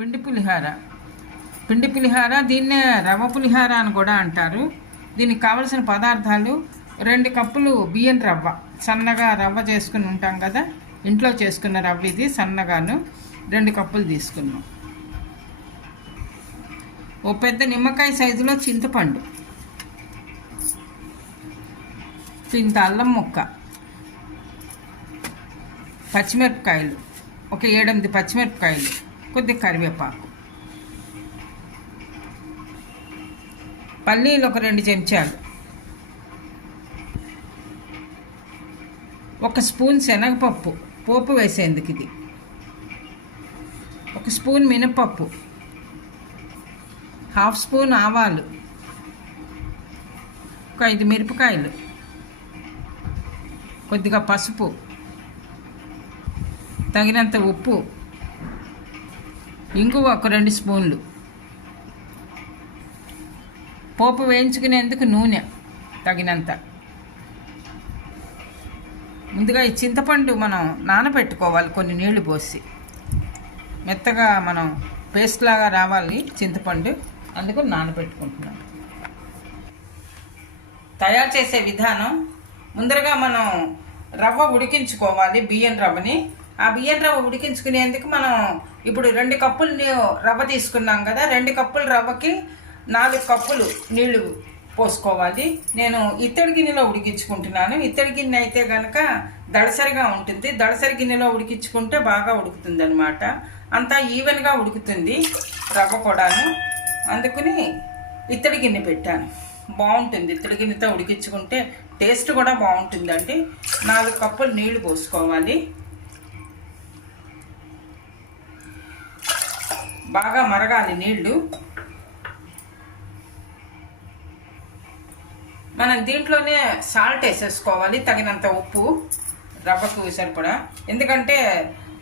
పిండి పులిహార. పిండి పులిహార దీన్నే రవ్వ పులిహార అని కూడా అంటారు. దీనికి కావలసిన పదార్థాలు రెండు కప్పులు బియ్యం రవ్వ. సన్నగా రవ్వ చేసుకుని ఉంటాం కదా? ఇంట్లో చేసుకున్న రవ్వ ఇది సన్నగాను రెండు కప్పులు తీసుకున్నాం. ఓ పెద్ద నిమ్మకాయ సైజులో చింతపండు. ఇంత అల్లం ముక్క. పచ్చిమిరపకాయలు. ఒక ఏడెనిమిది పచ్చిమిరపకాయలు. కొద్ది కరివేపాకు. పల్లీలు ఒక రెండు చెంచాలు. ఒక స్పూన్ శనగపప్పు. పోపు వేసేందుకు ఇది. ఒక స్పూన్ మినపప్పు. హాఫ్ స్పూన్ ఆవాలు. ఒక ఐదు మిరపకాయలు. కొద్దిగా పసుపు. తగినంత ఉప్పు. ఇంగువ ఒక రెండు స్పూన్లు. పోపు వేయించుకునేందుకు నూనె తగినంత. ముందుగా ఈ చింతపండు మనం నానబెట్టుకోవాలి కొన్ని నీళ్ళు పోసి. మెత్తగా మనం పేస్ట్ లాగా రావాలి చింతపండు అందుకు నానబెట్టుకుంటున్నాం. తయారు చేసే విధానం ముందరగా మనం రవ్వ ఉడికించుకోవాలి బియ్యం రవ్వని. ఆ బియ్యం రవ్వ ఉడికించుకునేందుకు మనం ఇప్పుడు రెండు కప్పులు రవ్వ తీసుకున్నాం కదా రెండు కప్పుల రవ్వకి నాలుగు కప్పులు నీళ్ళు పోసుకోవాలి. నేను ఇత్తడి గిన్నెలో ఉడికించుకుంటున్నాను. ఇత్తడి గిన్నె అయితే కనుక దళసరిగా ఉంటుంది. దళసరి గిన్నెలో ఉడికించుకుంటే బాగా ఉడుకుతుంది అనమాట అంతా ఈవెన్గా ఉడుకుతుంది రవ్వ కూడాను. అందుకని ఇత్తడి గిన్నె పెట్టాను. బాగుంటుంది. ఇత్తడి గిన్నెతో ఉడికించుకుంటే టేస్ట్ కూడా బాగుంటుందండి. నాలుగు కప్పులు నీళ్ళు పోసుకోవాలి. బాగా మరగాలి నీళ్ళు. మనం దీంట్లోనే సాల్ట్ వేసేసుకోవాలి తగినంత ఉప్పు రవ్వకు సరిపడా. ఎందుకంటే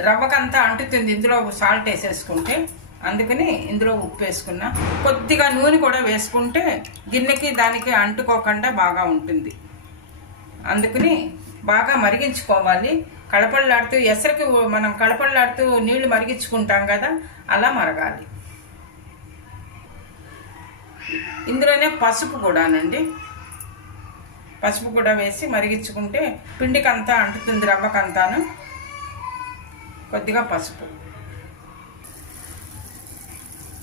రవ్వకంతా అంటుతుంది ఇందులో సాల్ట్ వేసేసుకుంటే. అందుకని ఇందులో ఉప్పు వేసుకున్నా. కొద్దిగా నూనె కూడా వేసుకుంటే గిన్నెకి దానికి అంటుకోకుండా బాగా ఉంటుంది. అందుకని బాగా మరిగించుకోవాలి. కడపళ్ళాడుతూ ఎసరికి మనం కడపళ్ళాడుతూ నీళ్ళు మరిగించుకుంటాం కదా అలా మరగాలి. ఇందులోనే పసుపు కూడానండి. పసుపు కూడా వేసి మరిగించుకుంటే పిండికి అంతా అంటుతుంది రవ్వకంతాను. కొద్దిగా పసుపు.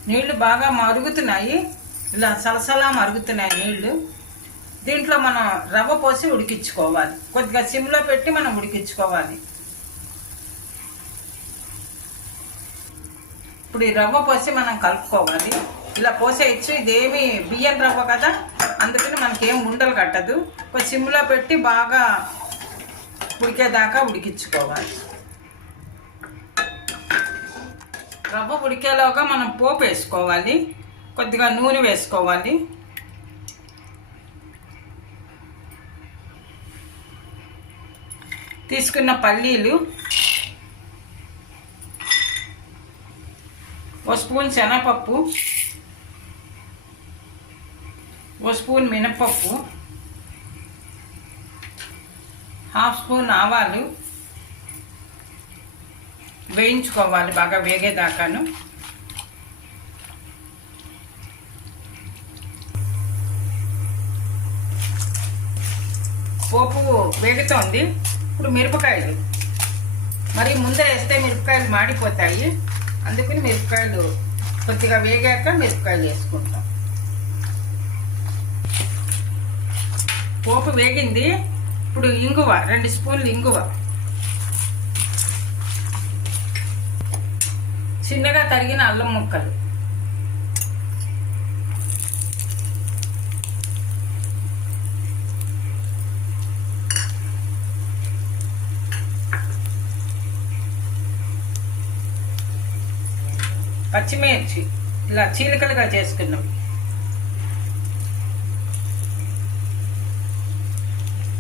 నీళ్ళు బాగా మరుగుతున్నాయి. ఇలా సలసలా మరుగుతున్నాయి నీళ్ళు. దీంట్లో మనం రవ్వ పోసి ఉడికించుకోవాలి. కొద్దిగా సిమ్లో పెట్టి మనం ఉడికించుకోవాలి. ఇప్పుడు ఈ రవ్వ పోసి మనం కలుపుకోవాలి. ఇలా పోసేయచ్చు. ఇదేమి బియ్యం రవ్వ కదా. అందుకని మనకేం ఉండలు కట్టదు. ఒక సిమ్లో పెట్టి బాగా ఉడికేదాకా ఉడికించుకోవాలి. రవ్వ ఉడికేలోగా మనం పోపు వేసుకోవాలి. కొద్దిగా నూనె వేసుకోవాలి. తీసుకున్న పల్లీలు ఓ స్పూన్ శనగపప్పు ఓ స్పూన్ మినపప్పు హాఫ్ స్పూన్ ఆవాలు వేయించుకోవాలి బాగా వేగేదాకాను. పోపు వేగుతోంది. ఇప్పుడు మిరపకాయలు. మరి ముందే వేస్తే మిరపకాయలు మాడిపోతాయి. అందుకని మిరపకాయలు కొద్దిగా వేగాక మిరపకాయలు వేసుకుంటాం. పోపు వేగింది. ఇప్పుడు ఇంగువ రెండు స్పూన్లు ఇంగువ. చిన్నగా తరిగిన అల్లం ముక్కలు. పచ్చిమిర్చి ఇలా చీలికలుగా చేసుకున్నాం.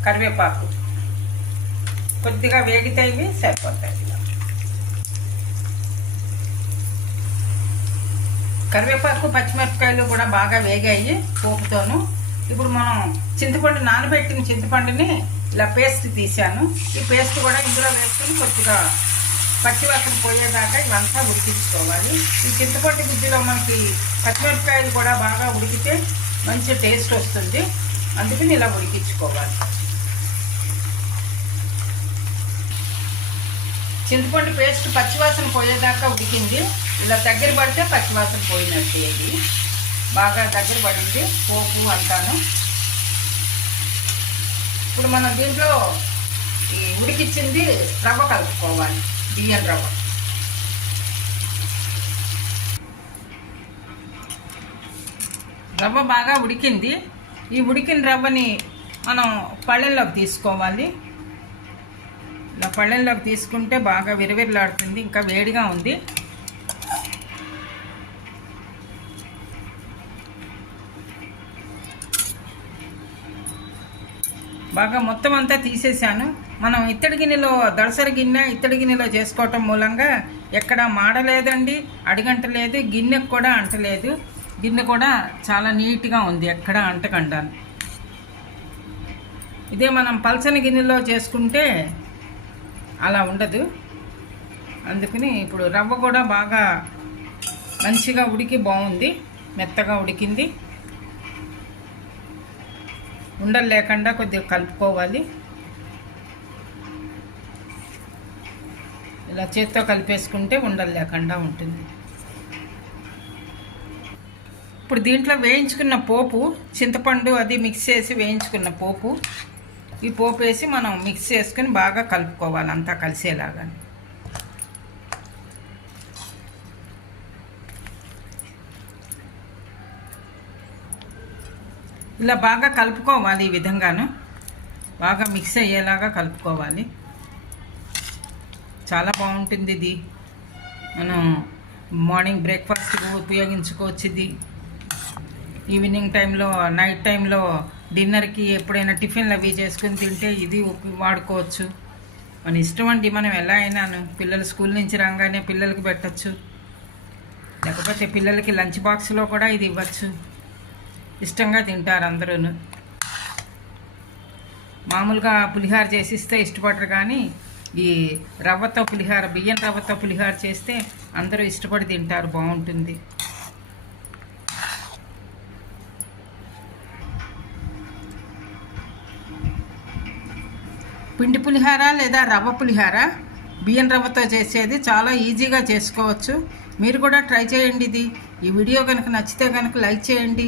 కరివేపాకు కొద్దిగా వేగితే ఇవి సరిపోతాయి కరివేపాకు పచ్చిమిరపకాయలు కూడా బాగా వేగాయి పోపుతోను. ఇప్పుడు మనం చింతపండు నానబెట్టిన చింతపండుని ఇలా పేస్ట్ తీశాను. ఈ పేస్ట్ కూడా ఇందులో వేసుకుని కొద్దిగా పచ్చివాసన పోయేదాకా ఇవంతా ఉడికించుకోవాలి. ఈ చింతపండు గుజ్జులో మనకి పచ్చిమిరపకాయలు కూడా బాగా ఉడికితే మంచి టేస్ట్ వస్తుంది. అందుకని ఇలా ఉడికించుకోవాలి. చింతపండు పేస్ట్ పచ్చివాసన పోయేదాకా ఉడికింది. ఇలా దగ్గర పడితే పచ్చివాసన పోయినట్టు ఇది. బాగా దగ్గర పడింది పోపు అంటాను ఇప్పుడు మనం దీంట్లో ఈ ఉడికిచ్చింది రవ్వ కలుపుకోవాలి. బియ్యం రవ్వ. రవ్వ బాగా ఉడికింది. ఈ ఉడికిన రవ్వని మనం పళ్ళెల్లోకి తీసుకోవాలి. ఇలా పళ్ళెంలోకి తీసుకుంటే బాగా విరవిరలాడుతుంది ఇంకా వేడిగా ఉంది. బాగా మొత్తం అంతా తీసేసాను మనం ఇత్తడి గిన్నెలో దళసరి గిన్నె ఇత్తడి గిన్నెలో చేసుకోవటం మూలంగా ఎక్కడ మాడలేదండి అడిగంటలేదు గిన్నెకు కూడా అంటలేదు గిన్నె కూడా చాలా నీట్గా ఉంది ఎక్కడ అంటకుండా. ఇదే మనం పల్సని గిన్నెలో చేసుకుంటే అలా ఉండదు. అందుకని ఇప్పుడు రవ్వ కూడా బాగా మంచిగా ఉడికి బాగుంది మెత్తగా ఉడికింది. ఉండలు లేకుండా కొద్దిగా కలుపుకోవాలి. ఇలా చేత్తో కలిపేసుకుంటే ఉండలు లేకుండా ఉంటుంది. ఇప్పుడు దీంట్లో వేయించుకున్న పోపు చింతపండు అది మిక్స్ చేసి వేయించుకున్న పోపు. ఈ పోపు వేసి మనం మిక్స్ చేసుకుని బాగా కలుపుకోవాలి అంతా కలిసేలాగా ఇలా బాగా కలుపుకోవాలి ఈ విధంగాను. బాగా మిక్స్ అయ్యేలాగా కలుపుకోవాలి. చాలా బాగుంటుంది ఇది. మనం మార్నింగ్ బ్రేక్ఫాస్ట్కి ఉపయోగించుకోవచ్చు ఇది ఈవినింగ్ టైంలో నైట్ టైంలో డిన్నర్కి ఎప్పుడైనా టిఫిన్లు అవి చేసుకుని తింటే ఇది వాడుకోవచ్చు. మన ఇష్టం అండి మనం ఎలా అయినాను. పిల్లలు స్కూల్ నుంచి రాగానే పిల్లలకి పెట్టచ్చు. లేకపోతే పిల్లలకి లంచ్ బాక్స్లో కూడా ఇది ఇవ్వచ్చు. ఇష్టంగా తింటారు అందరూ మామూలుగా పులిహార చేసిస్తే ఇష్టపడరు కానీ ఈ రవ్వతో పులిహార బియ్యం రవ్వతో పులిహార చేస్తే అందరూ ఇష్టపడి తింటారు బాగుంటుంది. పిండి పులిహార లేదా రవ్వ పులిహార బియ్యం రవ్వతో చేసేది చాలా ఈజీగా చేసుకోవచ్చు. మీరు కూడా ట్రై చేయండి ఇది. ఈ వీడియో కనుక నచ్చితే కనుక లైక్ చేయండి.